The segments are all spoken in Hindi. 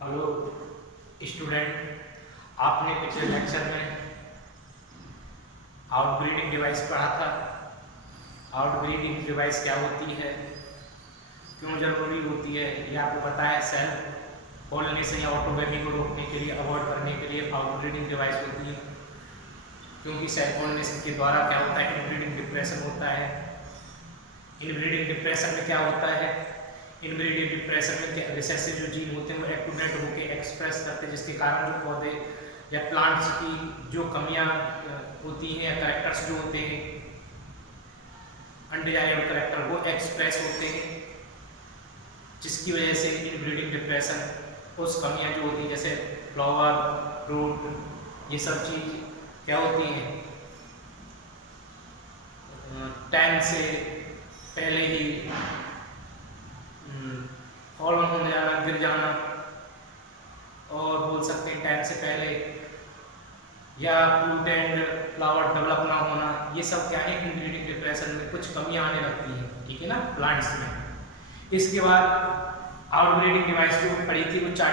हेलो स्टूडेंट, आपने पिछले लेक्चर में आउटब्रीडिंग डिवाइस पढ़ा था। आउटब्रीडिंग डिवाइस क्या होती है, क्यों जरूरी होती है, ये आपको पता है। सेल्फ पॉलिनेशन या ऑटोगेमी को रोकने के लिए, अवॉइड करने के लिए आउटब्रीडिंग डिवाइस होती है। क्योंकि सेल्फ पॉलिनेशन के द्वारा क्या होता है, इनब्रीडिंग डिप्रेशन होता है। इनब्रीडिंग डिप्रेशन में क्या होता है, इनब्रीडिंग डिप्रेशन में रिसेसिव जो जीन होते हैं वो एक्टिवेट होकर एक्सप्रेस करते हैं, जिसके कारण जो पौधे या प्लांट्स की जो कमियां होती हैं या करेक्टर्स जो होते हैं, अनडिजायरेबल करेक्टर, वो एक्सप्रेस होते हैं, जिसकी वजह से इनब्रीडिंग डिप्रेशन उस कमियां जो होती हैं जैसे फ्लावर, फ्रूट, ये सब चीज क्या होती हैं, टाइम से पहले ही फॉल होने जाना, गिर जाना, और बोल सकते हैं टाइम से पहले या फ्रूट एंड फ्लावर डेवलप ना होना, ये सब क्या है, इनब्रीडिंग डिप्रेशन में कुछ कमियां आने लगती हैं, ठीक है ना, प्लांट्स में। इसके बाद आउटब्रीडिंग डिवाइस जो पढ़ी थी वो 4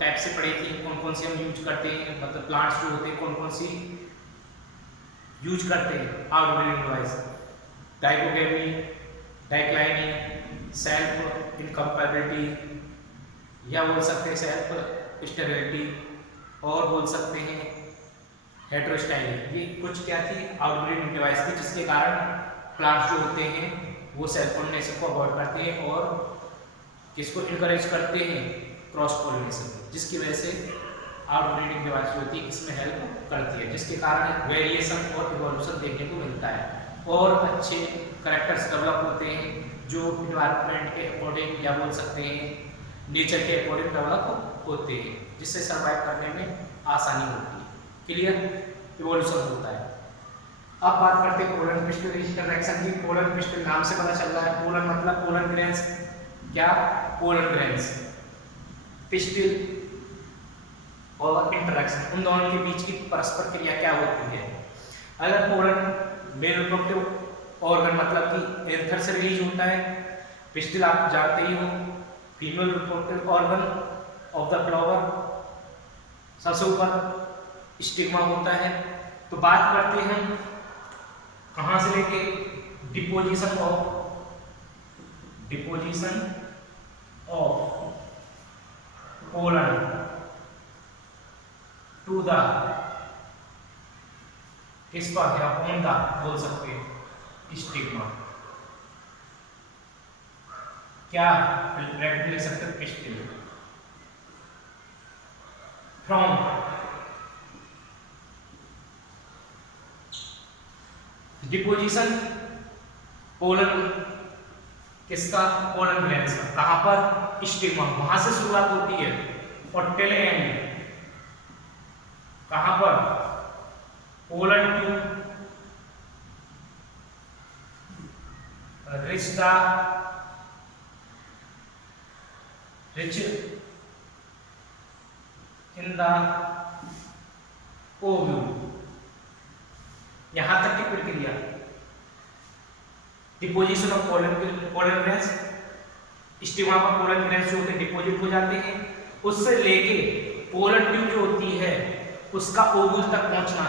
टाइप से पढ़ी थी। कौन कौन सी हम यूज करते हैं, मतलब प्लांट्स जो होते हैं कौन कौन सी यूज करते हैं outbreeding device. Dichogamy, declining, self incompatibility, या बोल सकते हैं सेल्फ स्टेरिलिटी, और बोल सकते हैं हेटेरोस्टाइली। ये कुछ क्या थी, आउटब्रीडिंग डिवाइस थी, जिसके कारण प्लांट्स जो होते हैं वो सेल्फ पॉलिनेशन को अवॉइड करते हैं और किसको इनकरेज करते हैं, क्रॉस पॉलिनेशन, जिसकी वजह से आउटब्रीडिंग डिवाइस जो होती है इसमें हेल्प करती है, जिसके कारण वेरिएशन और इवोल्यूशन देखने को मिलता है और अच्छे करेक्टर्स डेवलप होते हैं जो इन्वायरमेंट के अकॉर्डिंग या बोल सकते हैं नेचर के अकॉर्डिंग डेवलप होते हैं, जिससे सर्वाइव करने में आसानी होती है। क्लियर, इवोल्यूशन होता है। अब बात करते हैं पोलन पिस्टल इंटरैक्शन की। पोलन पिस्टल नाम से पता चल रहा है, पोलन मतलब पोलन ग्रेन्स, क्या, पोलन ग्रेन्स, पिस्टल और इंटरैक्शन, उन दोनों के बीच की परस्पर क्रिया क्या होती है। अगर पोलन मेल रिप्रोडक्टिव ऑर्गन मतलब कि एंथर से रिलीज होता है, पिस्टल आप जानते ही हो female reproductive organ of the flower, सबसे ऊपर स्टिग्मा होता है। तो बात करते हैं हम कहां से लेके, deposition of pollen to the, किस पर, या ऑन द बोल सकते हैं, स्टिग्मा, क्या ब्रैकेट में लिख सकते हैं, पिस्टिल, फ्रॉम डिपोजिशन पोलन, किसका, पोलन ग्रैंस का, कहां पर, स्टिग्मा, वहां से शुरुआत होती है, और टेल एंड कहां पर, pollen to reach in the ovule, यहां तक की प्रक्रिया deposition of pollen grains, stigma पर पोलन ग्रेन्स जो होते हैं डिपोजिट हो जाते हैं, उससे लेके पोलन ट्यूब जो होती है उसका ओव्यूल तक पहुंचना,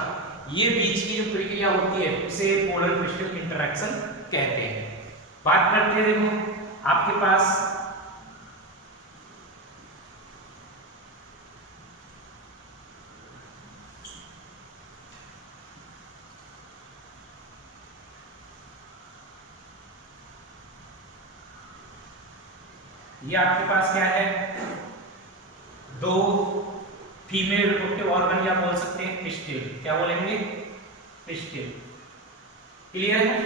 ये बीच की जो प्रक्रिया होती है उसे पोलन पिस्टल इंटरैक्शन कहते हैं। बात करते हैं, देखो आपके पास ये आपके पास क्या है, 2 फीमेल रिप्रोडक्टिव ऑर्गन, या बोल सकते हैं पिस्टिल, क्या बोलेंगे, पिस्टिल। क्लियर है।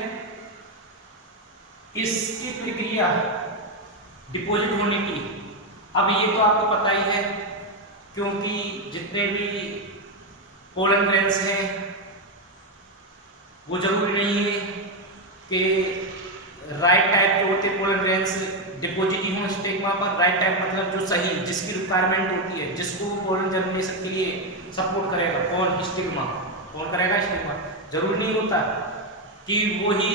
इसकी प्रक्रिया डिपोजिट होने की, अब ये तो आपको पता ही है क्योंकि जितने भी पोलन ग्रेन्स हैं वो जरूरी नहीं है कि राइट टाइप जो होते हैं पोलन ग्रेन्स डिपोजिट ही हो स्टिग्मा पर। राइट टाइप मतलब जो सही, जिसकी रिक्वायरमेंट होती है, जिसको पोलन जर्मिनेशन के लिए सपोर्ट करेगा, कौन, स्टिग्मा, कौन करेगा, स्टिग्मा। जरूरी नहीं होता कि वो ही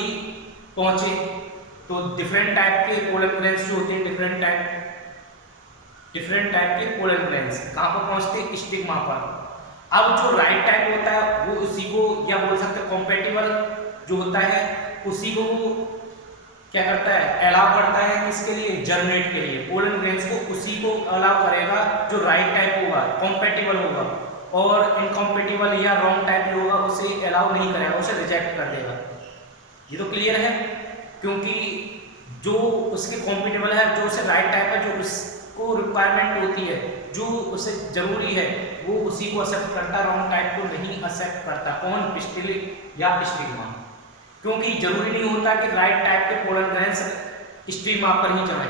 पहुंचे, तो डिफरेंट टाइप के पोलन ग्रेन्स जो होते हैं, डिफरेंट टाइप डिफरेंट टाइप के पोलन ग्रेन्स कहाँ पर पहुंचते हैं, स्टिग्मा पर। अब जो राइट टाइप होता है वो उसी को, या बोल सकते हैं कॉम्पेटिबल जो होता है उसी को वो क्या करता है, अलाउ करता है किसके लिए, जर्मिनेट के लिए। पोलन ग्रेन्स को उसी को अलाउ करेगा जो राइट टाइप होगा, कॉम्पेटिबल होगा, और इनकॉम्पेटिबल या रॉन्ग टाइप जो होगा उसे अलाउ नहीं करेगा, उसे रिजेक्ट कर देगा। ये तो क्लियर है, क्योंकि जो उसके कॉम्पेटिबल है, जो उसे राइट टाइप है, जो उसको रिक्वायरमेंट होती है, जो उसे जरूरी है, वो उसी को एक्सेप्ट करता, रॉन्ग टाइप को नहीं एक्सेप्ट करता। कौन, पिस्टिल या स्टिग्मा। क्योंकि जरूरी नहीं होता कि राइट टाइप के पोलन ग्रेन्स स्टिग्मा पर ही जमे,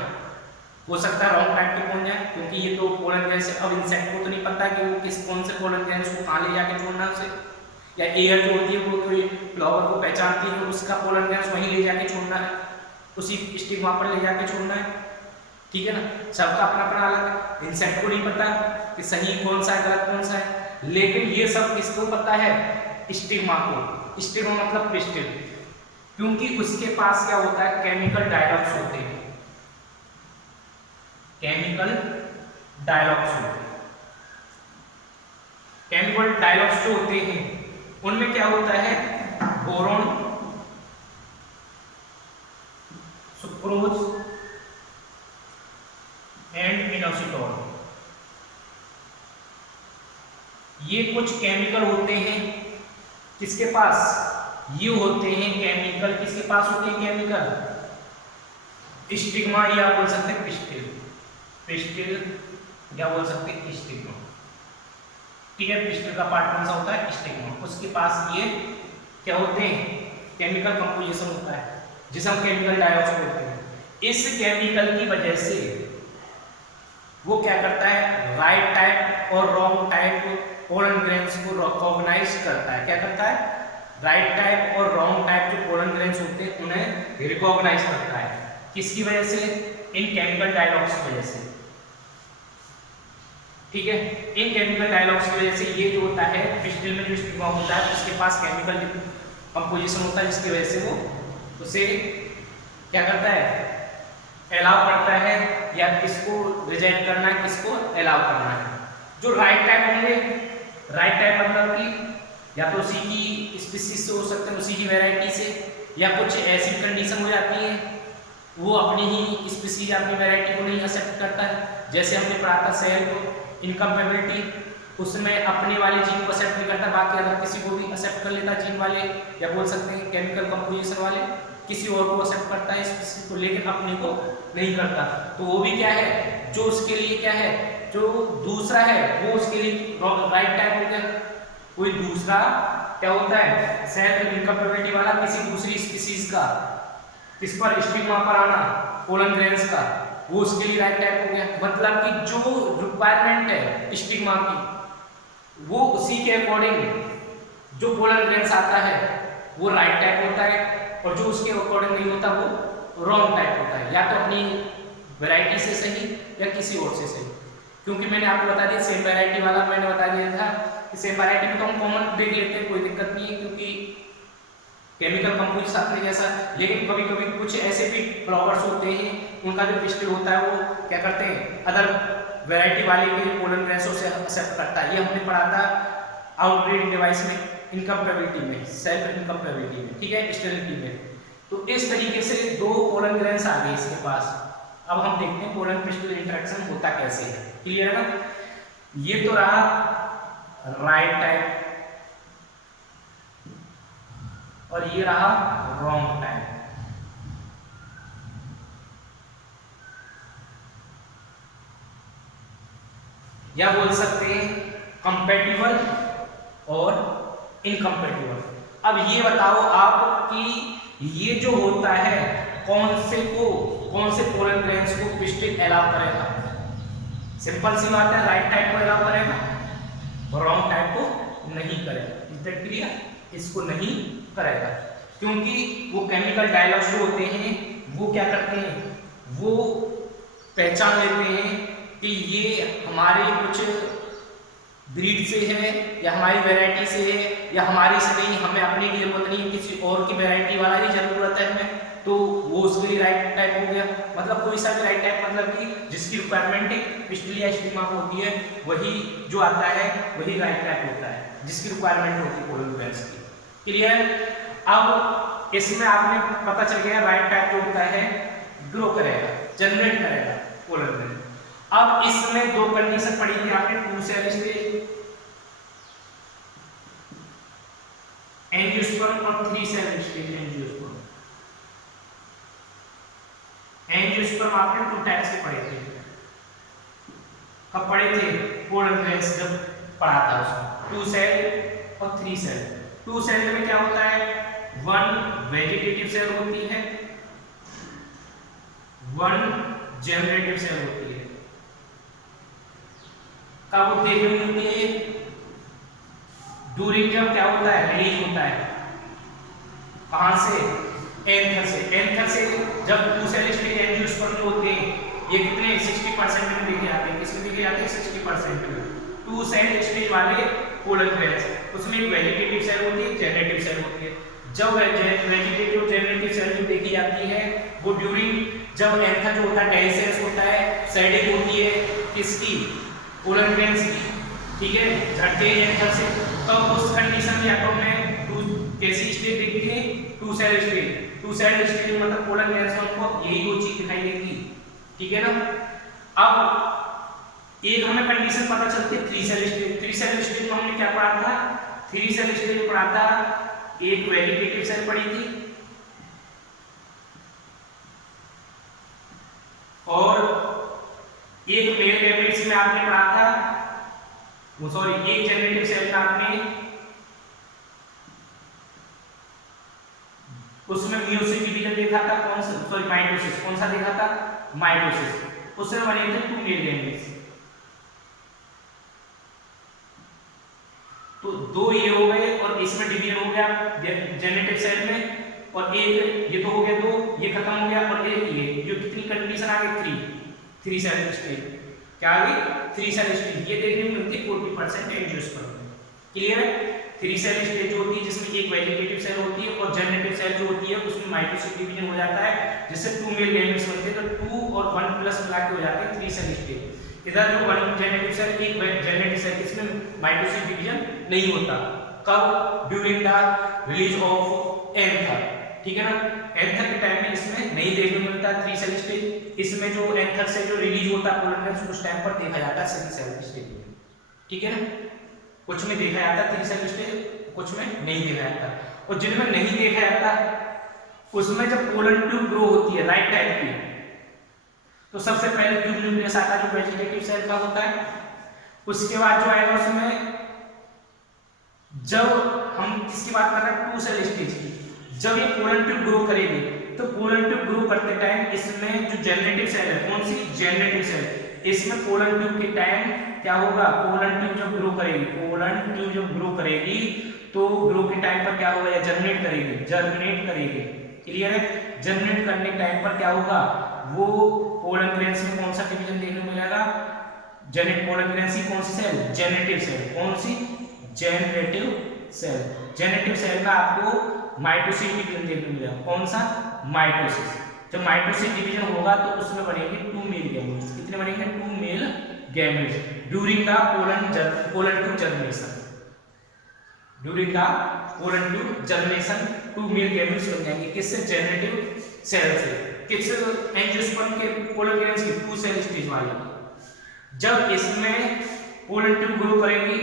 हो सकता है रॉन्ग टाइप के पहुंच जाए, क्योंकि ये तो पोलन ग्रेन्स, अब इंसेक्ट को तो नहीं पता कि वो किस कौन से पोलन ग्रेन्स को कहाँ ले जाके छोड़ना है उसे, या एयर जो होती है वो कोई फ्लावर को पहचानती है, उसका पोलन ग्रेन्स वहीं ले जाके छोड़ना है, उसी स्टिग्मा पर ले जाके छोड़ना है, ठीक है ना। सबका अपना अपना अलग, इंसेक्ट को नहीं पता कि सही कौन सा है, गलत कौन सा है, लेकिन ये सब किसको पता है, स्टिग्मा को। स्टिग्मा मतलब पिस्टिल, क्योंकि उसके पास क्या होता है, केमिकल डायलॉग्स होते हैं, केमिकल डायलॉग्स होते हैं। केमिकल डायलॉग्स जो होते हैं उनमें क्या होता है, बोरोन, सुक्रोज एंड इनोसिटोन, ये कुछ केमिकल होते हैं किसके पास, ये होते हैं केमिकल, किसके पास होते हैं केमिकल, स्टिग्मा या बोल सकते हैं पिस्टिल, पिस्टिल या बोल सकते हैं स्टिग्मा, ठीक है। पिस्टिल का पार्ट कौन सा होता है, स्टिग्मा, उसके पास ये क्या होते हैं, केमिकल कंपोजिशन होता है, जिसे हम केमिकल डायलॉग्स बोलते हैं। इस केमिकल की वजह से वो क्या करता है, राइट टाइप और रॉन्ग टाइप पोलन ग्रेन्स को रिकॉग्नाइज करता है। क्या करता है, राइट टाइप और रॉन्ग टाइप जो पोलन ग्रेन्स होते हैं उन्हें रिकॉग्नाइज करता है, किसकी वजह से, इन केमिकल डायलॉग्स की वजह से, ठीक है। इन केमिकल डायलॉग्स की वजह से ये जो होता है, पिस्टिल में जो स्टिग्मा होता है उसके पास केमिकल कंपोजिशन होता है, जिसकी वजह से वो उसे क्या करता है, अलाउ करता है, या किसको रिजेक्ट करना है, किसको अलाउ करना है। जो राइट टाइप होंगे, राइट टाइप मतलब कि या तो उसी की स्पीसीज से हो सकते हैं, उसी की वैरायटी से, या कुछ ऐसी कंडीशन हो जाती है वो अपनी ही स्पीसीज, अपनी वैरायटी को नहीं एक्सेप्ट करता है। जैसे हमने पढ़ा था सेल को, इनकम्पेबिलिटी, उसमें अपने वाले जीन को एक्सेप्ट नहीं करता, बाकी अगर किसी को भी एक्सेप्ट कर लेता जीन वाले, या बोल सकते हैं केमिकल कंपोजिशन वाले, किसी और को एक्सेप्ट करता है स्पीसीज को, लेकिन अपने को नहीं करता। तो वो भी क्या है, जो उसके लिए क्या है, जो दूसरा है वो उसके लिए राइट टाइप हो गया। कोई दूसरा क्या होता है, सेल्फ इनकम्पेबिलिटी वाला किसी दूसरी स्पीसीज का, किस पर, स्टिग्मा पर आना, पोलन ग्रेन्स का, वो उसके लिए राइट टाइप हो गया। मतलब कि जो रिक्वायरमेंट है स्टिग्मा की, वो उसी के अकॉर्डिंग जो पोलन ग्रेन्स आता है वो राइट टाइप होता है, और जो उसके अकॉर्डिंग नहीं होता वो रॉन्ग टाइप होता है, या तो अपनी वैरायटी से सही या किसी और से सही। क्योंकि मैंने आपको बता दिया सेम वैरायटी वाला, मैंने बता दिया था कि सेम वैरायटी में तो हम कॉमन देख लेते हैं, कोई दिक्कत नहीं है, क्योंकि केमिकल कंपोजिशन अपने जैसा। लेकिन कभी कभी कुछ ऐसे भी फ्लावर्स होते हैं उनका जो पिस्टिल होता है वो क्या करते हैं, अदर वैरायटी वाले के पोलन ग्रेन्सों से एक्सेप्ट करता है। ये हमने पढ़ा था आउटब्रीडिंग डिवाइस में, इनकम्पेबिलिटी में, सेल्फ इनकम्पेबिलिटी में, ठीक है, स्टेरिलिटी में। तो इस तरीके से दो पोलन ग्रेन्स आ गए इसके पास। अब हम देखते हैं पोलन पिस्टिल इंटरेक्शन होता कैसे है, क्लियर है ना। ये तो रहा राइट टाइप और ये रहा रॉन्ग टाइप। या बोल सकते हैं कंपैटिबल और इनकम्पैटिबल। अब ये बताओ आप कि ये जो होता है कौन से पोलन ग्रेन्स को पिस्टिल अलाउ करेगा? सिंपल सी बात है, राइट टाइप को अलाउ करेगा और रॉन्ग टाइप को नहीं करेगा। Is that clear? इसको नहीं करेगा क्योंकि वो केमिकल डायलॉग्स जो होते हैं वो क्या करते हैं, वो पहचान लेते हैं कि ये हमारे कुछ ब्रीड से है या हमारी वैरायटी से है या हमारी से नहीं, हमें अपने की जरूरत नहीं, किसी और की वैरायटी वाला ही जरूरत है हमें, तो वो उसके लिए राइट टाइप हो गया। मतलब कोई सा भी राइट टाइप, मतलब कि जिसकी रिक्वायरमेंट पिस्टल या स्टिग्मा होती है वही जो आता है वही राइट टाइप होता है, जिसकी रिक्वायरमेंट होती है पोलन ग्रेन्स की। क्लियर? अब इसमें आपने पता चल गया राइट टाइप जो होता है ग्रो करेगा, जनरेट करेगा पोलन ग्रेन। अब इसमें दो कंडीशन पड़ी थी आपने, 2 सेल स्टेज एंजियोस्पर्म और 3 सेल स्टेज एंजियोस्पर्म। एंजियोस्पर्म आपने 2 टाइप्स के पढ़े थे। कब पढ़े थे? पोलन ग्रेन्स जब पढ़ा था उसमें, 2 सेल और 3 सेल। 2 सेल में क्या होता है, 1 वेजिटेटिव सेल होती है, 1 जनरेटिव सेल होती है। कब वो देखने में मिलती है? ड्यूरिंग जब क्या होता है, रिलीज होता है। कहां से? एंथर से। एंथर से जब 2 सेल स्टेज एंजियोस्पर्म होते हैं, ये कितने 60% में देखे जाते हैं। किसमें देखे जाते हैं? 60% में। 2 सेल स्टेज वाले पोलन ग्रेन्स, उसमें एक वेजिटेटिव सेल होती है, जनरेटिव सेल होती है। जब वेजिटेटिव जनरेटिव सेल जो देखी जाती है वो ड्यूरिंग जब एंथर जो होता है डेhiscence होता है, शेडिंग होती है किसकी? पोलन ग्रेन्स की। ठीक है, झटके एंथर से। तो उस कंडीशन में आपको मैं कैसी स्टेज देखती है? 2 सेल स्टेज। 2 सेल स्टेज मतलब पोलन ग्रेन्स में हमको यही दो चीज दिखाई देगी। ठीक है ना? अब एक हमें कंडीशन पता चलती है 3 सेल स्टेज। 3 सेल स्टेज में हमने क्या पढ़ा था? 3 सेल स्टेज में पढ़ा था, एक वेजिटेटिव सेल पढ़ी थी और एक मेल गैमेट्स में आपने पढ़ा था, वो सॉरी एक जनरेटिव सेल में आपने उसमें मियोसिस डिवीजन देखा था। कौन सा? Sorry mitosis. कौन सा देखा था? माइटोसिस। उसमें बने थे 2 मेल गैमेट्स। तो 2 ये हो गए और इसमें डिवीजन हो गया जेनेटिव सेल में, और एक ये तो हो गया 2, ये खत्म हो गया, और एक ये जो कितनी कंडीशन आ गई? 3 सेल स्टेज। क्या आ गई? 3 सेल स्टेज। ये देखने में मिलती है 40% एंजियोस्पर्म। क्लियर है? 3 सेल स्टेज जो होती है जिसमें एक वेजिटेटिव सेल होती है और जनरेटिव सेल जो होती है उसमें माइटोसिस डिवीजन हो जाता है, जिससे 2 मेल गैमेट्स बनते हैं। तो 2 और 1 प्लस मिला के हो जाते हैं 3 सेल स्टेज। इधर जो 1 जनरेटिव सेल, एक जनरेटिव सेल, इसमें माइटोसिस डिवीजन नहीं होता। कब? During the release of anther. ठीक है ना? एंथर के टाइम में इसमें नहीं देखने को मिलता 3 सेल स्टेज। इसमें जो एंथर से जो रिलीज होता है पोलन ग्रेन्स उस टाइम पर देखा जाता है 3 सेल स्टेज। ठीक है ना? कुछ में देखा जाता है 3 सेल स्टेज, कुछ में नहीं देखा जाता। और जिनमें नहीं देखा जाता उसमें जब पोलन ट्यूब ग्रो होती है राइट टाइप की, तो सबसे पहले ट्यूब न्यूक्लियस आता है जो वेजिटेटिव सेल का होता है। उसके बाद जो आएगा उसमें, जब हम किसकी बात कर रहे हैं? 2 सेल स्टेज की। जब ये पोलन ट्यूब ग्रो करेगी तो पोलन ट्यूब ग्रो करते टाइम इसमें जो जनरेटिव सेल है, कौन सी? Generative cell. इसमें पोलन ट्यूब के टाइम क्या होगा? पोलन ट्यूब जब ग्रो करेगी, पोलन ट्यूब जब ग्रो करेगी तो ग्रो के टाइम पर क्या होगा? या जर्मिनेट करेगी, जर्मिनेट करेगी। क्लियर है? जर्मिनेट करने टाइम पर क्या होगा? वो पोलन ग्रेन्स में कौन सा डिवीजन देखने को मिलेगा? पोलन ग्रेन्स की कौन सी सेल? Generative cell. कौन सी? Generative cell. जनरेटिव सेल में आपको माइटोसिस डिवीजन देखने को मिलेगा। कौन सा? माइटोसिस। जब माइटोसिस डिवीजन होगा तो उसमें बनेंगे 2 मेल गैमेट्स। कितने बनेंगे? 2 male gametes during the pollen tube germination. During the pollen tube germination 2 male gametes बन जाएंगे। किससे? जनरेटिव सेल से। किस एंजियोस्पर्म के? पोलन ग्रेन्स की 2 सेल स्टेज वाली। जब इसमें पोलन ट्यूब ग्रो करेगी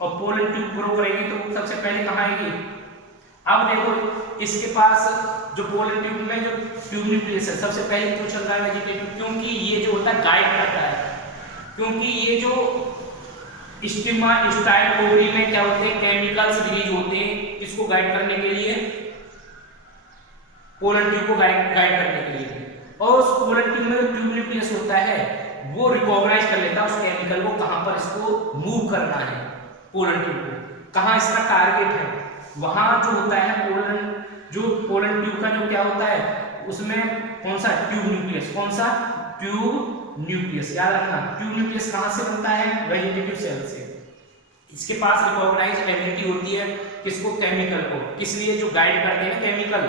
और पोलन ट्यूब ग्रो करेगी तो सबसे पहले कहां आएगी? अब देखो इसके पास जो पोलन ट्यूब में जो ट्यूब न्यूक्लियस है, सबसे पहले क्यों चल रहा है वेजिटेटिव? क्योंकि ये जो होता है गाइड करता है। क्योंकि ये जो स्टिग्मा स्टाइल ओवरी में क्या होते हैं? केमिकल्स रिलीज होते हैं, इसको गाइड करने के लिए, पोलन ट्यूब को गाइड करने के लिए। और उस पोलन ट्यूब में जो ट्यूब न्यूक्लियस होता है वो रिकॉग्नाइज कर लेता है उस केमिकल को, कहां पर इसको मूव करना है। पोलन ट्यूब को कहां इसका टारगेट है, वहां जो होता है पोलन ट्यूब का जो क्या होता है उसमें कौन सा? Tube nucleus. कौन सा? Tube nucleus. याद रखना, ट्यूब न्यूक्लियस कहां से बनता है? वेजिटेटिव सेल से। इसके पास रिकॉग्नाइज एबिलिटी होती है किसको? केमिकल को। किस लिए? जो गाइड करते हैं केमिकल,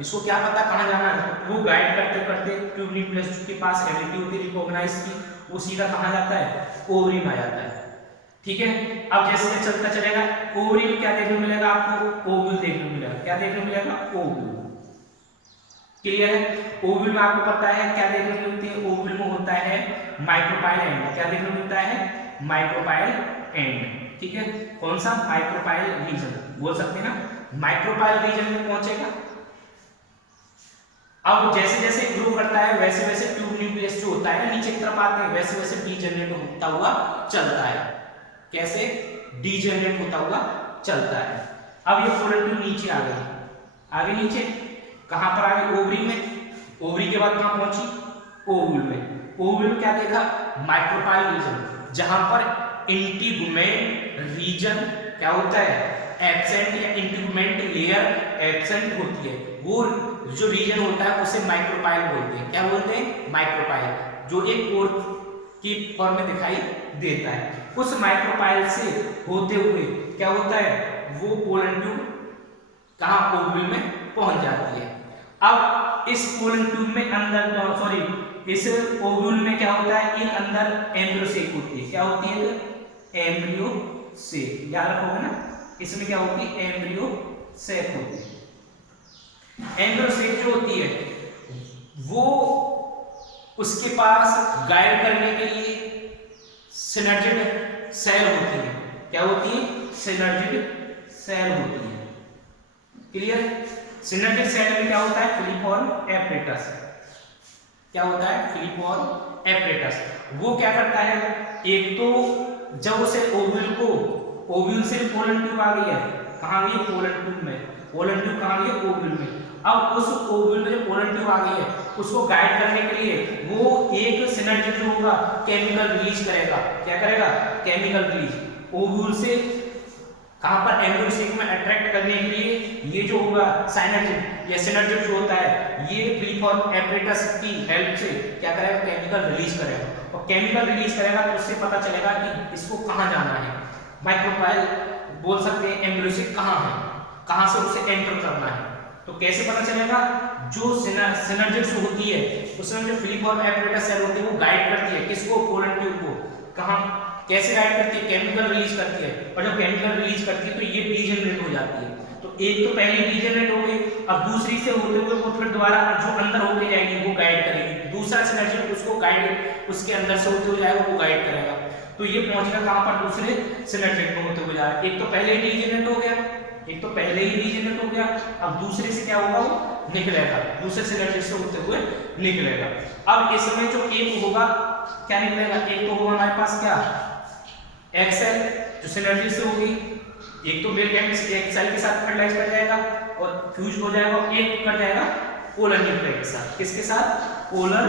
इसको क्या पता कहाँ जाना है, वो गाइड करते करते ट्यूब न्यूक्लियस के पास एबिलिटी होती है रिकॉग्नाइज की, वो सीधा कहाँ जाता है, ओवरी में आ जाता है। ठीक है, अब जैसे जैसे चलता चलेगा ओवरी में क्या देखने को मिलेगा आपको, ओव्यूल देखने को मिलेगा। क्या देखने को मिलेगा, ओव्यूल। क्लियर है, ओव्यूल में आपको पता है क्या देखने को मिलती है, ओव्यूल में होता है माइक्रोपाइल एंड। क्या देखने को मिलता है, माइक्रोपाइल एंड। ठीक है, कौन सा, माइक्रोपाइल रीजन बोल सकते हैं ना, माइक्रोपाइल रीजन में पहुंचेगा। अब जैसे जैसे ग्रो करता है वैसे वैसे ट्यूब न्यूक्लियस जो होता है ना नीचे की तरफ आते हैं, वैसे वैसे डीजेनरेट होता हुआ चलता है। कैसे, डीजेनरेट होता हुआ चलता है। अब ये पोलर ट्यूब नीचे आ गई, आगे नीचे कहां पर आ गई, ओवरी में। ओवरी के बाद कहां पहुंची, ओव्यूल में। ओव्यूल में क्या देखा, माइक्रोपाइल रीजन, जहां पर इंटीगुमेंट रीजन क्या होता है, एब्सेंट या इंटीगुमेंट लेयर एब्सेंट होती है। वो जो रीजन होता है उसे माइक्रोपाइल बोलते हैं। क्या बोलते हैं, माइक्रोपाइल, जो एक पोर की फॉर्म में दिखाई देता है। उस माइक्रोपाइल से होते हुए क्या होता है, वो पोलन ट्यूब कहां, ओव्यूल में पहुंच जाती है। अब इस पोलन ट्यूब में अंदर, सॉरी, इस ओव्यूल में क्या होता है, एक अंदर एम्ब्रियो सेक होती है। क्या होती है, एम्ब्रियो सेक, याद रखोगे ना, इसमें क्या होती है, एम्ब्रियो सेक होती है। एम्ब्रियो सेक जो होती है वो उसके पास गाइड करने के लिए सिनर्जिड सेल होती है। क्या होती है, सिनर्जिड सेल होती है। क्लियर, सिनर्जिड सेल में क्या होता है, फिलिफॉर्म एपरेटस। क्या होता है, फिलिफॉर्म एपरेटस। वो क्या करता है, एक तो जब उसे ओव्यूल को, ओव्यूल से पोलन ट्यूब आ गई है, कहां गई, पोलन ट्यूब में। पोलन ट्यूब कहां गई, ओव्यूल में। अब उस ओव्यूल में जो पोलन ट्यूब आ गई है उसको गाइड करने के लिए वो एक सिनर्जिड जो होगा केमिकल रिलीज करेगा। क्या करेगा, केमिकल रिलीज। ओव्यूल से कहां पर, एम्ब्रियो सेक में अट्रैक्ट करने के लिए ये जो होगा साइनर्जिड या सिनर्जिड जो होता है, ये फिलिफॉर्म एपरेटस की हेल्प से क्या करेगा, केमिकल रिलीज करेगा। और केमिकल रिलीज करेगा तो उससे पता चलेगा कि इसको कहां जाना है। माइक्रोपाइल बोल सकते हैं एम्ब्रियो सेक कहां है, कहां से उसे एंटर करना है। तो कैसे पता चलेगा, जो सिनर्जिड जो होती है उसमें जो फिलिफॉर्म एपरेटस सेल होती है वो गाइड करती है किसको, पोलन ट्यूब को। कहां, कैसे गाइड करती है, केमिकल रिलीज करती है। और जब केमिकल रिलीज करती है तो ये डीजेनरेट हो जाती है। तो एक तो पहले डीजेनरेट हो गई, अब दूसरी से होते हुए वो फिर दोबारा जो अंदर होके जाएगी वो गाइड करेगी। दूसरा सिनर्जिड उसको गाइड, उसके अंदर से होते हुए जाएगा, वो गाइड करेगा। तो ये पहुंचेगा कहां पर, दूसरे सिनर्जिड में होते हुए जा रहा है। एक तो पहले ही डीजेनरेट हो गया, एक तो पहले ही डीजेनरेट हो गया, अब दूसरे से क्या होगा, वो निकलेगा, दूसरे सिनर्जिड से होते हुए निकलेगा। अब इस समय जो एक होगा क्या निकलेगा, एक तो होगा हमारे पास क्या, एक्सेल जो सिनर्जिड से होगी। एक तो मेल गैमेट्स एक सेल के साथ फर्टिलाइज कर जाएगा और फ्यूज हो जाएगा, एक कर जाएगा पोलर न्यूक्लियस के साथ। किसके साथ, पोलर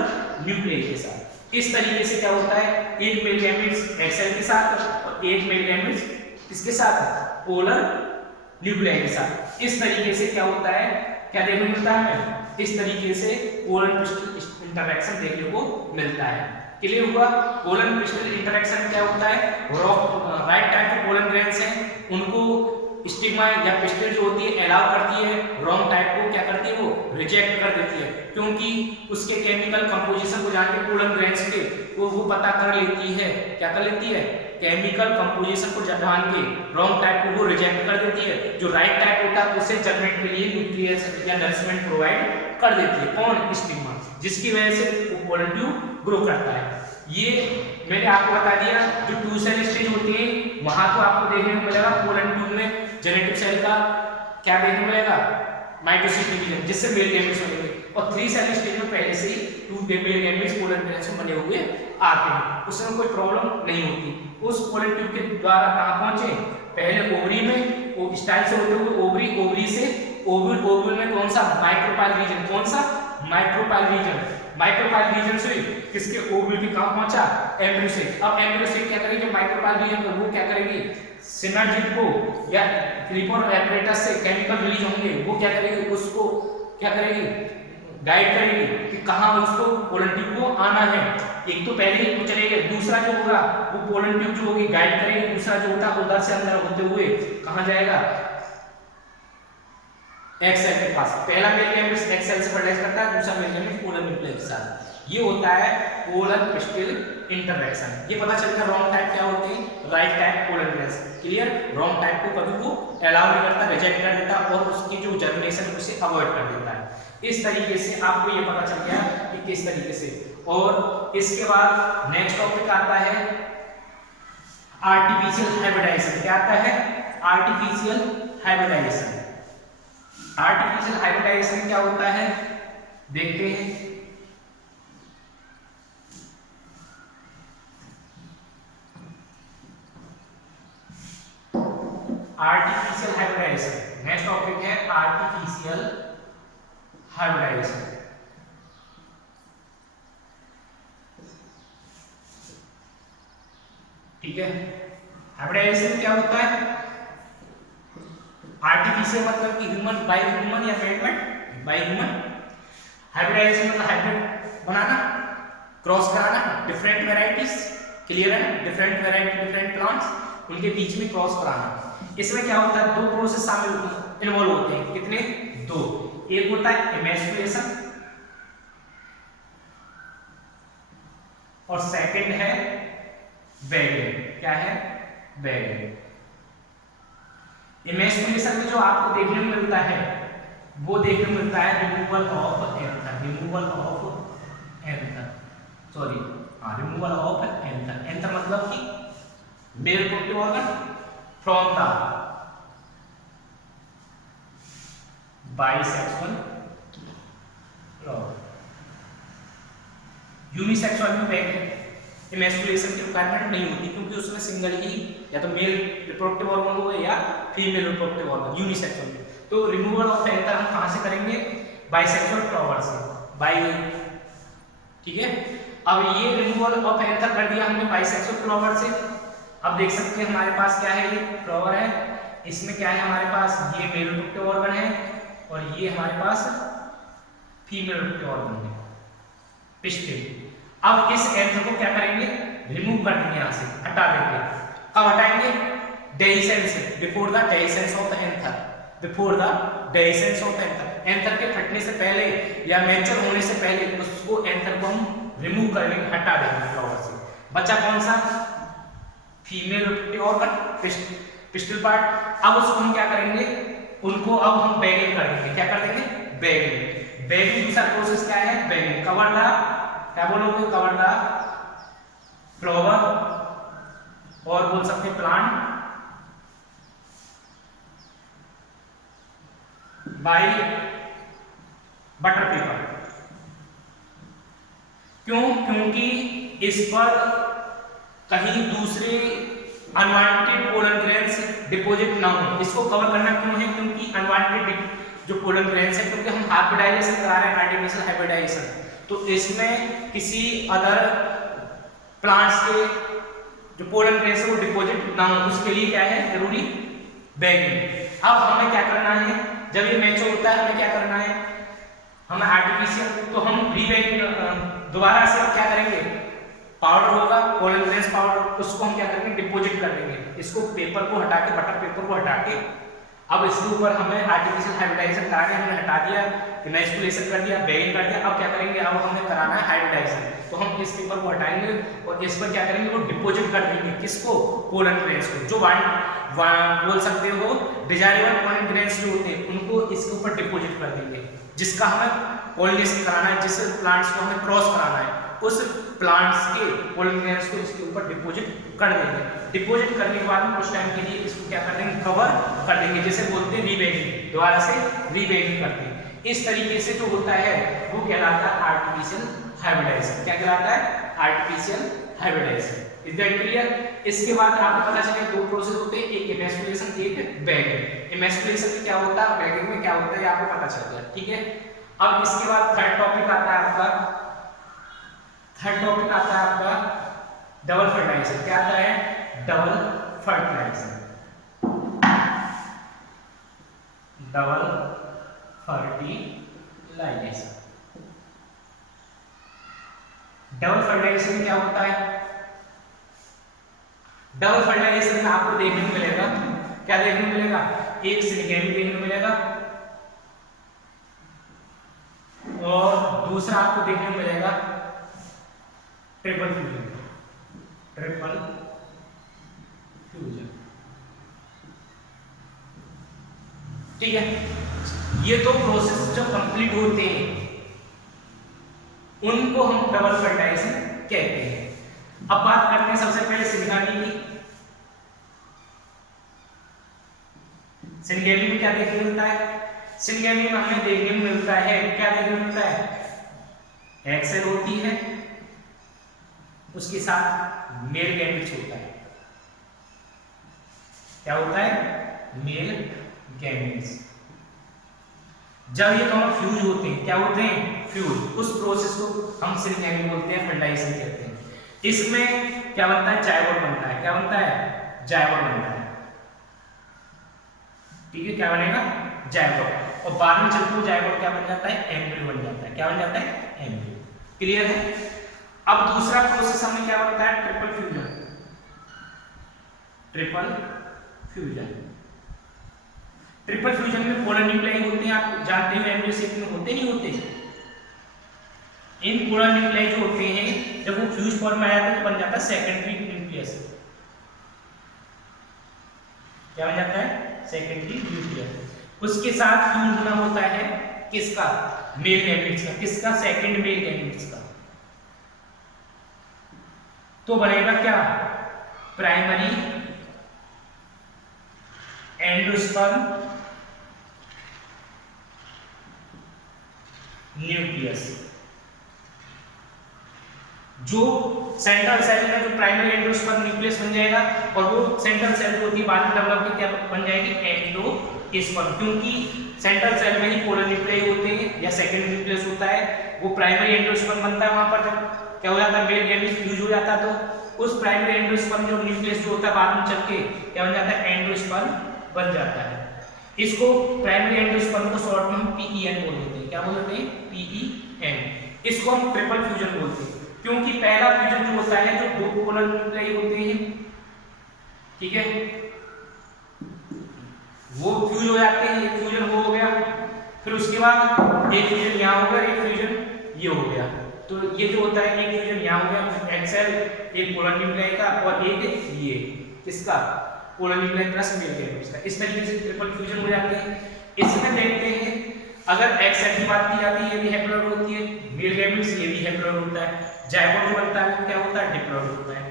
न्यूक्लियस के साथ। इस तरीके से क्या होता है, एक मेल गैमेट्स एक्सेल के साथ और एक मेल गैमेट्स किसके साथ, पोलर न्यूक्लियस के साथ। इस तरीके से क्या होता है, क्या देखने को मिलता है हमें, इस तरीके से पोलर क्रिस्टल इंटरैक्शन देखने को मिलता है। क्लियर हुआ, पोलर क्रिस्टल इंटरैक्शन क्या होता है, राइट टाइप के पोलन ग्रेन्स हैं उनको स्टिग्मा या पिस्टिल जो होती है अलाउ करती है, रॉन्ग टाइप को क्या करती है, वो रिजेक्ट कर देती है। क्योंकि उसके केमिकल कंपोजिशन को जान के पोलन ग्रेन्स के वो पता कर लेती है, क्या कर लेती है, केमिकल कंपोजिशन को जान के रॉन्ग टाइप को वो रिजेक्ट कर देती है। जो राइट टाइप होता है उसे जर्मेंट के लिए न्यूक्लियस या नरिशमेंट प्रोवाइड कर देती है। कौन, स्टिग्मा, जिसकी वजह से वो पोलन ट्यूब ग्रो करता है। ये मैंने आपको बता दिया, जो टू सेल स्टेज होती है वहां तो आपको देखने को मिलेगा पोलन ट्यूब में जेनेटिक सेल का क्या देखने को मिलेगा, माइटोसिस डिवीजन, जिससे मेल गैमेट्स बनेंगे। और थ्री सेल स्टेज में पहले से ही two male gametes pollen grains में बने हुए आते हैं, उसमें कोई प्रॉब्लम नहीं होती। उस पोलन ट्यूब के द्वारा कहां पहुंचे, पहले ओवरी में, वो स्टाइल से होते हुए ओवरी, ओवरी से ओव्यूल, ओव्यूल में कौन सा, माइक्रोपाइल रीजन, कौन सा, माइक्रोपाइल रीजन। माइक्रोपाइल रीजन से किसके, ओव्यूल के कहां पहुंचा, एम्ब्रियो सेक। अब एम्ब्रियो सेक क्या करेगी, माइक्रोपाइल रीजन में वो क्या करेगी, सिनर्जिड को या फिलिफॉर्म एपरेटस से केमिकल रिलीज होंगे, वो क्या करेगी, उसको क्या करेगी, गाइड करेगी कि कहां उसको पोलन ट्यूब को आना है। एक तो पहले ही वो चलेगा, दूसरा जो होगा वो पोलन ट्यूब जो होगी गाइड करेगी, दूसरा जो होगा उधर से अंदर होते हुए कहां जाएगा, एक्स सेल के पास पहला मेल गैमेट एक्स सेल से फर्टिलाइज करता है, दूसरा मेल गैमेट पोलर न्यूक्लियस के साथ। ये होता है पोलर पिस्टिल इंटरैक्शन। ये पता चलेगा रॉन्ग टाइप क्या होते हैं, right type polar nucleus. Clear? Wrong type को कभी वो अलाउ नहीं करता, रिजेक्ट कर देता और उसकी जो जर्मिनेशन उसे अवॉइड कर देता है। इस तरीके से आपको ये पता चल गया कि किस तरीके से। और इसके बाद नेक्स्ट टॉपिक आता है आर्टिफिशियल हाइब्रिडाइजेशन। क्या आता है? Artificial hybridisation. आर्टिफिशियल हाइब्रिडाइजेशन क्या होता है देखते हैं। आर्टिफिशियल हाइब्रिडाइजेशन नेक्स्ट टॉपिक है, आर्टिफिशियल हाइब्रिडाइजेशन। ठीक है, हाइब्रिडाइजेशन क्या होता है? आर्टिफिशियल मतलब कि ह्यूमन बाय ह्यूमन या मेड बाय ह्यूमन। हाइब्रिडाइजेशन मतलब हाइब्रिड बनाना, क्रॉस कराना डिफरेंट वेराइटीज। क्लियर है? डिफरेंट वेराइटी डिफरेंट प्लांट्स उनके बीच में क्रॉस कराना। इसमें क्या होता है, दो प्रोसेस शामिल इन्वॉल्व होते हैं। कितने? दो। एक होता है इमेस्कुलेशन और सेकंड है बैगिंग। क्या है? बैगिंग। इमेस्कुलेशन में जो आपको देखने को मिलता है वो देखने को मिलता है removal of anther. Removal of anther, sorry हाँ, रिमूवल ऑफ एंथर। एंथर मतलब कि male reproductive organ from the bisexual flower. Unisexual में बैगिंग इमेस्कुलेशन की रिक्वायरमेंट नहीं होती, क्योंकि उसमें सिंगल ही या तो मेल रिप्रोडक्टिव ऑर्गन हो या फीमेल रिप्रोडक्टिव ऑर्गन यूनिसेक्सुअल में। तो रिमूवल ऑफ एंथर हम कहां से करेंगे? बाइसेक्सुअल फ्लावर से। बाई, ठीक है। अब ये रिमूवल ऑफ एंथर कर दिया हमने बाइसेक्सुअल फ्लावर से। अब देख सकते हैं हमारे पास क्या है, ये फ्लावर है, इसमें क्या है हमारे पास, ये मेल रिप्रोडक्टिव ऑर्गन है और ये हमारे पास फीमेल रिप्रोडक्टिव ऑर्गन है, पिस्टिल। अब इस एंथर को क्या करेंगे? रिमूव कर देंगे, यहां से हटा देंगे। कब हटाएंगे? डेhiscence से, before the dehiscence of the anther. Before the dehiscence of anther, anther के फटने से पहले या मैच्योर होने से पहले उसको एंथर को हम रिमूव कर लेंगे, हटा देंगे फ्लावर से। बचा कौन सा? Female reproductive organ, pistil part. अब उसको हम क्या करेंगे? उनको अब हम बैगिंग कर देंगे। क्या कर देंगे? बैगिंग। बैगिंग दूसरा प्रोसेस क्या है? बैगिंग। कवर द, क्या बोलोगे? कवर द फ्लावर और बोल सकते हैं प्लांट बाय बटर पेपर। क्यों? क्योंकि इस पर कहीं दूसरे अनवांटेड पोलन ग्रेन्स डिपॉजिट ना हो। इसको कवर करना क्यों है? क्योंकि अनवांटेड जो पोलन ग्रेन्स है, क्योंकि हम हाइब्रिडाइजेशन करा रहे हैं, आर्टिफिशियल हाइब्रिडाइजेशन, तो इसमें किसी अदर प्लांट्स के जो पोलन ग्रेन्स है वो डिपॉजिट ना हो, उसके लिए क्या है जरूरी? बैगिंग। अब हमें क्या करना है? जब ये मैच्योर होता है हमें क्या करना है? हमें आर्टिफिशियल, तो हम रीबैगिंग दोबारा से क्या करेंगे? पाउडर होगा पोलन ग्रेन्स पाउडर, उसको हम क्या करेंगे? डिपॉजिट कर देंगे। इसको पेपर को हटा के, बटर पेपर को हटा के, अब इसके ऊपर हमें आर्टिफिशियल हाइब्रिडाइजेशन कराना है, हमने हटा दिया, इमेस्कुलेशन कर दिया, बैगिंग कर दिया। अब क्या करेंगे? अब हमें कराना है हाइब्रिडाइजेशन। तो हम इस पेपर को हटाएंगे और इस पर क्या करेंगे? वो डिपॉजिट कर देंगे। किसको? पोलन ग्रेन्स को। जो बोल सकते हो डिजायरेबल पोलन ग्रेन्स जो होते हैं उनको इसके ऊपर डिपॉजिट कर देंगे, जिसका हमें पॉलिनेशन कराना है, जिस प्लांट्स को हमें क्रॉस कराना है, उस प्लांट्स के पोलन ग्रेन्स को इसके ऊपर डिपॉजिट कर देंगे। डिपॉजिट करने के बाद कुछ टाइम के लिए इसको क्या कर देंगे? कवर कर देंगे, जैसे बोलते हैं रीबैगिंग, दोबारा से रीबैगिंग करते हैं। इस तरीके से जो होता है वो कहलाता है आर्टिफिशियल हाइब्रिडाइजेशन। क्या कहलाता है? Artificial hybridization. Is that clear? इसके बाद आपको पता चलेगा दो प्रोसेस होते हैं, एक इमेस्कुलेशन, एक बैगिंग। इमेस्कुलेशन में क्या होता है, बैगिंग में क्या होता है, आपको पता चल गया। ठीक है। अब इसके बाद थर्ड टॉपिक आता है आपका डबल फर्टिलाइजेशन। क्या आता है? Double fertilization. Double fertilization. Double fertilization में क्या होता है? डबल फर्टिलाइजेशन में आपको देखने को मिलेगा, क्या देखने को मिलेगा? एक सिलिकॉन देखने को मिलेगा और दूसरा आपको देखने को मिलेगा ट्रिपल फ्यूजन। ट्रिपल फ्यूजन, ठीक है। ये दो प्रोसेस जो कंप्लीट होते हैं उनको हम डबल फर्टिलाइजेशन कहते हैं। अब बात करते हैं सबसे पहले सिंगानी की। सिंगेनी में क्या देखने को मिलता है? सिंगेनी में हमें देखने को मिलता है, क्या देखने को मिलता है? एक्स सेल होती है, उसके साथ मेल गैमेट्स होता है। क्या होता है? Male gametes. जब ये दोनों फ्यूज होते हैं, क्या होते हैं? फ्यूज। उस प्रोसेस को हम सिंगेनी बोलते हैं, फर्टिलाइजेशन कहते हैं। इसमें क्या बनता है? जायगोट बनता है। क्या बनता है? जायगोट बनता है, ठीक है। क्या बनेगा? जायगोट। और बाद में चलते हुए जायगोट क्या बन जाता है? एम्ब्रियो बन जाता है। क्या बन जाता है? एम्ब्रियो। क्लियर है? अब दूसरा प्रोसेस हमें क्या बनता है? Triple fusion. Triple fusion. Triple fusion में पोलर न्यूक्लियाई होते हैं, आप जानते हो एम्ब्रियो शेप में होते नहीं होते। इन पोलर न्यूक्लियाई जो होते हैं जब वो फ्यूज फॉर्म में आ जाता है तो बन जाता है सेकेंडरी न्यूक्लियस। क्या बन जाता है? Secondary nucleus. उसके साथ फ्यूज होना होता है किसका? मेल गैमेट्स का। किसका? सेकंड मेल गैमेट्स का। तो बनेगा क्या? Primary endosperm nucleus. जो सेंट्रल सेल में जो प्राइमरी एंडोस्पर्म न्यूक्लियस बन जाएगा और वो सेंट्रल सेल जो होती है बाद में डेवलप होकर क्या बन जाएगी? एंडोस्पर्म। क्योंकि सेंट्रल सेल में ही पोलर न्यूक्लियाई होते हैं या सेकंड न्यूक्लियस होता है, वो प्राइमरी एंडोस्पर्म बनता है। वहां पर जब क्या हो जाता है? मेल गैमेट्स फ्यूज हो जाता है तो उस प्राइमरी एंडोस्पर्म जो न्यूक्लियस जो होता है बाद में चल के क्या बन जाता है? एंडोस्पर्म बन जाता है। इसको प्राइमरी एंडोस्पर्म को शॉर्ट में हम PEN बोल देते हैं। क्या बोल देते हैं? PEN। इसको हम ट्रिपल फ्यूजन बोलते हैं क्योंकि पहला फ्यूजन जो होता है जो दो पोलर न्यूक्लियाई होते हैं, ठीक है, वो फ्यूज हो जाते हैं। एक फ्यूजन वो हो गया, फिर उसके बाद एक फ्यूजन यहाँ हो गया, एक फ्यूजन ये हो गया। तो ये जो होता है एक फ्यूजन यहाँ हो गया एक्सेल, एक पोलर न्यूक्लियाई का और एक ये किसका? Polar nuclei plus male gametes का। इस तरीके से ट्रिपल फ्यूजन हो जाते हैं। इसमें देखते हैं अगर एक्सेल की बात की जाती है ये भी हैप्लॉइड होती है, मेल गैमेट्स ये भी हैप्लॉइड होता है, जायगोट जो बनता है वो क्या होता है? डिप्लॉइड होता है।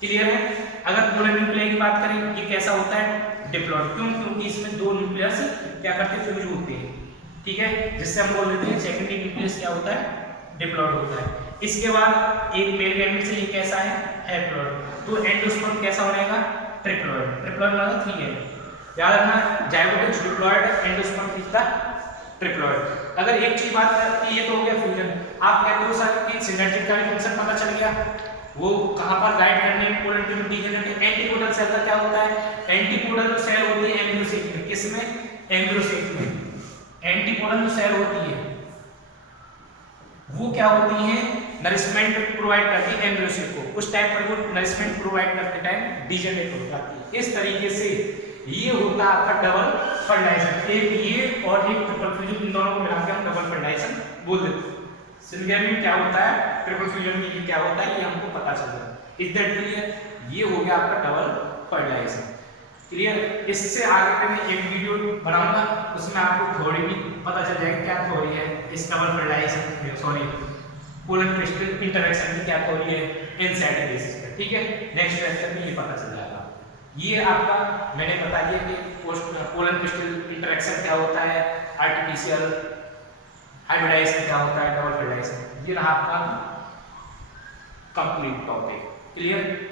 क्लियर है? अगर पोलर न्यूक्लियाई की बात करें ये कैसा होता है? डिप्लॉइड। क्यों? क्योंकि इसमें दो न्यूक्लियस क्या करते हैं? फ्यूज होते हैं, ठीक है, जिससे हम बोल देते हैं सेकेंडरी न्यूक्लियस क्या होता है? डिप्लॉइड होता है। इसके बाद एक मेल गैमेट से ये कैसा है? हैप्लॉइड। तो एंडोस्पर्म कैसा बनेगा? ट्रिप्लॉइड। ट्रिप्लॉइड मतलब 3 है। याद रखना, zygote is diploid, endosperm is the triploid. अगर एक चीज बात करती है ये तो हो गया फ्यूजन। आप कहते हो सर कि सिनर्जिक का भी फंक्शन पता चल गया, वो कहां पर गाइड करने में polar to degenerate. Antipodal cell का क्या होता है? एंटीपोडल जो सेल होती है एम्ब्रियो शेप में, किसमें? एम्ब्रियो शेप में। एंटीपोडल जो सेल होती है वो क्या होती है? नरिशमेंट प्रोवाइड करती है एम्ब्रियो शेप को। उस टाइम पर वो नरिशमेंट प्रोवाइड करते टाइम डीजेनरेट हो जाती है। इस तरीके से ये होता है आपका डबल फर्टिलाइजेशन। एक ये और एक ट्रिपल फ्यूजन, इन दोनों को मिलाकर हम डबल फर्टिलाइजेशन बोल देते हैं। सिंगेनी में क्या होता है? ट्रिपल फ्यूजन में ये क्या होता है? ये हमको पता चल रहा है। Is that clear? ये हो गया आपका डबल फर्टिलाइजेशन। क्लियर? इससे आगे मैं एक वीडियो बनाऊंगा, उसमें आपको थ्योरी भी पता चल जाएगा क्या थ्योरी है इस double fertilization, sorry polar crystal interaction की क्या थ्योरी है एनसीईआरटी बेसिस पर, ठीक है। नेक्स्ट लेक्चर में ये पता चल जाएगा। ये आपका मैंने बता दिया कि पोलर क्रिस्टल इंटरेक्शन क्या होता है, आर्टिफिशियल हाइब्रिडाइजेशन क्या होता है, डबल फर्टिलाइजेशन। ये रहा आपका कंप्लीट टॉपिक। क्लियर?